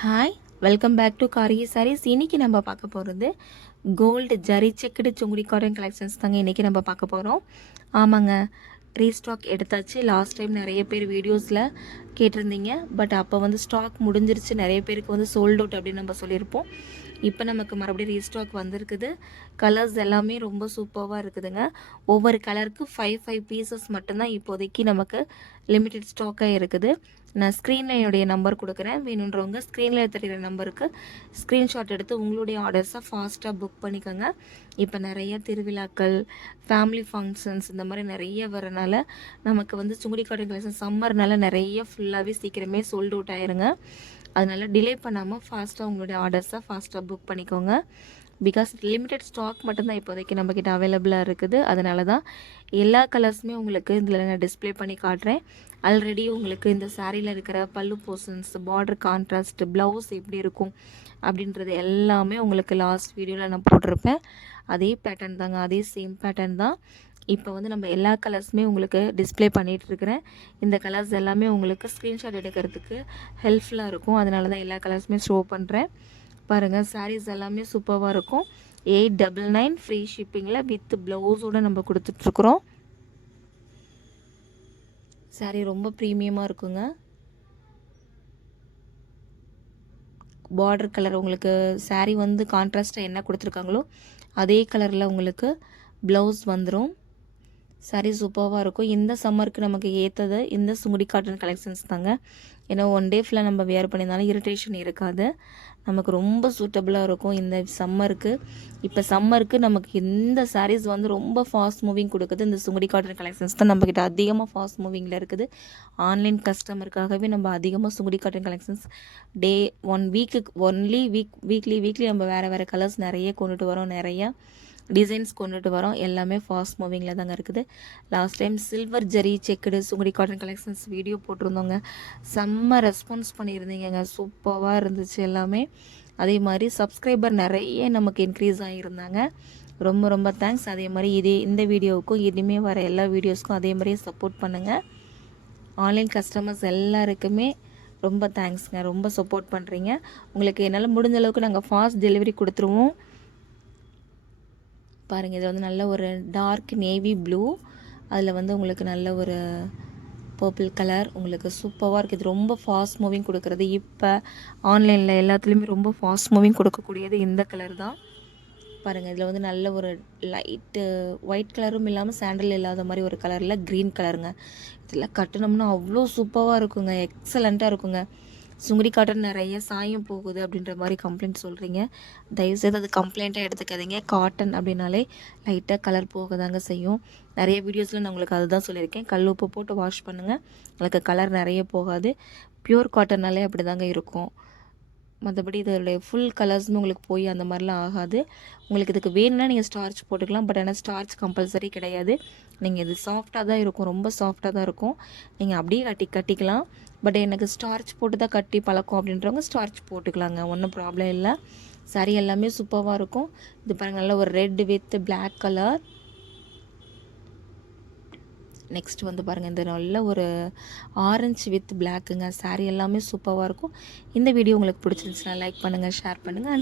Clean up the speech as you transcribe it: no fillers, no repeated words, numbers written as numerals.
Hi, welcome back to Gargi Sarees. இன்றைக்கி நம்ம பார்க்க போகிறது gold zari checked Sungudi cotton collections தாங்க இன்றைக்கி நம்ம பார்க்க போகிறோம். ஆமாங்க, ரீஸ்டாக் எடுத்தாச்சு. லாஸ்ட் டைம் நிறைய பேர் வீடியோஸில் கேட்டிருந்தீங்க. பட் அப்போ ஸ்டாக் முடிஞ்சிருச்சு. நிறைய பேருக்கு சோல்ட் அவுட் அப்படின்னு நம்ம சொல்லியிருப்போம். இப்போ நமக்கு மறுபடியும் ரீஸ்டாக் வந்திருக்குது. கலர்ஸ் எல்லாமே ரொம்ப சூப்பராக இருக்குதுங்க. ஒவ்வொரு கலருக்கு 5 பீசஸ் மட்டும்தான் இப்போதைக்கு நமக்கு லிமிட்டெட் ஸ்டாக்காக இருக்குது. நான் ஸ்க்ரீனில் என்னுடைய நம்பர் கொடுக்குறேன். வேணுன்றவங்க ஸ்க்ரீனில் தெரிகிற நம்பருக்கு ஸ்க்ரீன்ஷாட் எடுத்து உங்களுடைய ஆர்டர்ஸை ஃபாஸ்ட்டாக புக் பண்ணிக்கோங்க. இப்போ நிறைய திருவிழாக்கள், ஃபேமிலி ஃபங்க்ஷன்ஸ் இந்த மாதிரி நிறைய வரனால நமக்கு சுங்குடி காட்டன் கலெக்ஷன் சம்மர்னால நிறைய ஃபுல்லாகவே சீக்கிரமே சோல்ட் அவுட் ஆயிருங்க. அதனால் டிலே பண்ணாமல் ஃபாஸ்ட்டாக உங்களுடைய ஆர்டர்ஸை ஃபாஸ்ட்டாக புக் பண்ணிக்கோங்க. பிகாஸ் லிமிட்டெட் ஸ்டாக் மட்டும்தான் இப்போதைக்கு நம்மக்கிட்ட அவைலபிளாக இருக்குது. அதனால தான் எல்லா கலர்ஸுமே உங்களுக்கு இதில் நான் டிஸ்பிளே பண்ணி காட்டுறேன். ஆல்ரெடி உங்களுக்கு இந்த சாரியில் இருக்கிற பல்லு போர்ஷன்ஸ், பார்டர் கான்ட்ராஸ்ட், ப்ளவுஸ் எப்படி இருக்கும் அப்படின்றது எல்லாமே உங்களுக்கு லாஸ்ட் வீடியோவில் நான் போட்டிருப்பேன். அதே பேட்டர்ன் தாங்க, அதே சேம் பேட்டர்ன் தான். இப்போ நம்ம எல்லா கலர்ஸுமே உங்களுக்கு டிஸ்பிளே பண்ணிகிட்ருக்கிறேன். இந்த கலர்ஸ் எல்லாமே உங்களுக்கு ஸ்க்ரீன்ஷாட் எடுக்கிறதுக்கு ஹெல்ப்ஃபுல்லாக இருக்கும். அதனால தான் எல்லா கலர்ஸுமே ஷோ பண்ணுறேன். பாருங்கள், சாரீஸ் எல்லாமே சூப்பராக இருக்கும். 899 ஃப்ரீ ஷிப்பிங்கில் வித் ப்ளவுஸோடு நம்ம கொடுத்துட்ருக்குறோம். சாரீ ரொம்ப ப்ரீமியமாக இருக்குங்க. பார்டர் கலர் உங்களுக்கு சாரீ கான்ட்ராஸ்ட்டாக என்ன கொடுத்துருக்காங்களோ அதே கலரில் உங்களுக்கு ப்ளவுஸ் வந்துடும். சாரீ சூப்பராக இருக்கும். இந்த சம்மருக்கு நமக்கு ஏற்றது இந்த சுங்குடி காட்டன் கலெக்ஷன்ஸ் தாங்க. ஏன்னா ஒன் டே ஃபுல்லாக நம்ம வேர் பண்ணியிருந்தாலும் இரிட்டேஷன் இருக்காது. நமக்கு ரொம்ப சூட்டபுளாக இருக்கும் இந்த சம்மருக்கு. இப்போ சம்மருக்கு நமக்கு இந்த சாரீஸ் ரொம்ப ஃபாஸ்ட் மூவிங் கொடுக்குது. இந்த சுங்குடி காட்டன் கலெக்ஷன்ஸ் தான் நம்மக்கிட்ட அதிகமாக ஃபாஸ்ட் மூவிங்கில் இருக்குது. ஆன்லைன் கஸ்டமருக்காகவே நம்ம அதிகமாக சுங்குடி காட்டன் கலெக்ஷன்ஸ் டே 1 வீக்குக்கு வீக்லி நம்ம வேறு கலர்ஸ் நிறைய கொண்டுட்டு வரோம். நிறையா டிசைன்ஸ் கொண்டுட்டு வரோம். எல்லாமே ஃபாஸ்ட் மூவிங்கில் தாங்க இருக்குது. Last time silver zari checked Sungudi cotton collections video போட்டிருந்தோங்க. செம்ம ரெஸ்பான்ஸ் பண்ணியிருந்தீங்க. சூப்பராக இருந்துச்சு எல்லாமே. அதே மாதிரி சப்ஸ்கிரைபர் நிறைய நமக்கு இன்க்ரீஸ் ஆகியிருந்தாங்க. ரொம்ப ரொம்ப தேங்க்ஸ். அதே மாதிரி இந்த வீடியோவுக்கும் இனிமேல் வர எல்லா வீடியோஸ்க்கும் அதே மாதிரியே சப்போர்ட் பண்ணுங்கள். ஆன்லைன் கஸ்டமர்ஸ் எல்லாருக்குமே ரொம்ப தேங்க்ஸ்ங்க. ரொம்ப சப்போர்ட் பண்ணுறீங்க. உங்களுக்கு என்னால் முடிஞ்ச அளவுக்கு நாங்கள் ஃபாஸ்ட் டெலிவரி கொடுத்துருவோம். பாருங்கள், இது நல்ல ஒரு டார்க் நேவி ப்ளூ, அதில் உங்களுக்கு நல்ல ஒரு பர்பிள் கலர் உங்களுக்கு சூப்பராக இருக்குது. இது ரொம்ப ஃபாஸ்ட் மூவிங் கொடுக்குறது. இப்போ ஆன்லைனில் எல்லாத்துலேயுமே ரொம்ப ஃபாஸ்ட் மூவிங் கொடுக்கக்கூடியது இந்த கலர் தான். பாருங்கள், இதில் நல்ல ஒரு லைட்டு ஒயிட் கலரும் இல்லாமல் சாண்டல் இல்லாத மாதிரி ஒரு கலரில் க்ரீன் கலருங்க. இதில் கட்டினோம்னா அவ்வளோ சூப்பராக இருக்குங்க. எக்ஸலண்ட்டாக இருக்குங்க. சுங்குடி காட்டன் நிறைய சாயம் போகுது அப்படின்ற மாதிரி கம்ப்ளைண்ட் சொல்கிறீங்க. தயவுசெய்து அது கம்ப்ளைண்ட்டாக எடுத்துக்காதீங்க. காட்டன் அப்படின்னாலே லைட்டாக கலர் போக தாங்க செய்யும். நிறைய வீடியோஸில் நான் உங்களுக்கு அதுதான் சொல்லியிருக்கேன். கல் உப்பு போட்டு வாஷ் பண்ணுங்கள், உங்களுக்கு கலர் நிறைய போகாது. பியூர் காட்டன்னாலே அப்படி தாங்க இருக்கும். மற்றபடி இதோடைய ஃபுல் கலர்ஸுமே உங்களுக்கு போய் அந்த மாதிரிலாம் ஆகாது. உங்களுக்கு இதுக்கு வேணும்னா நீங்கள் ஸ்டார்ச் போட்டுக்கலாம். பட் ஆனால் ஸ்டார்ச் கம்பல்சரி கிடையாது. நீங்கள் இது சாஃப்டாக தான் இருக்கும், ரொம்ப சாஃப்டாக தான் இருக்கும். நீங்கள் அப்படியே கட்டிக்கலாம். பட் எனக்கு ஸ்டார்ச் போட்டு தான் கட்டி பழக்கம் அப்படின்றவங்க ஸ்டார்ச் போட்டுக்கலாங்க, ஒன்றும் ப்ராப்ளம் இல்லை. சாரி எல்லாமே சூப்பராக இருக்கும். இது பாருங்கள், நல்ல ஒரு red with black colour. Next பாருங்கள், இந்த நல்ல ஒரு ஆரஞ்சு வித் பிளாக்குங்க. சாரீ எல்லாமே சூப்பராக இருக்கும். இந்த வீடியோ உங்களுக்கு பிடிச்சிருந்துச்சுன்னா லைக் பண்ணுங்கள், ஷேர் பண்ணுங்கள்.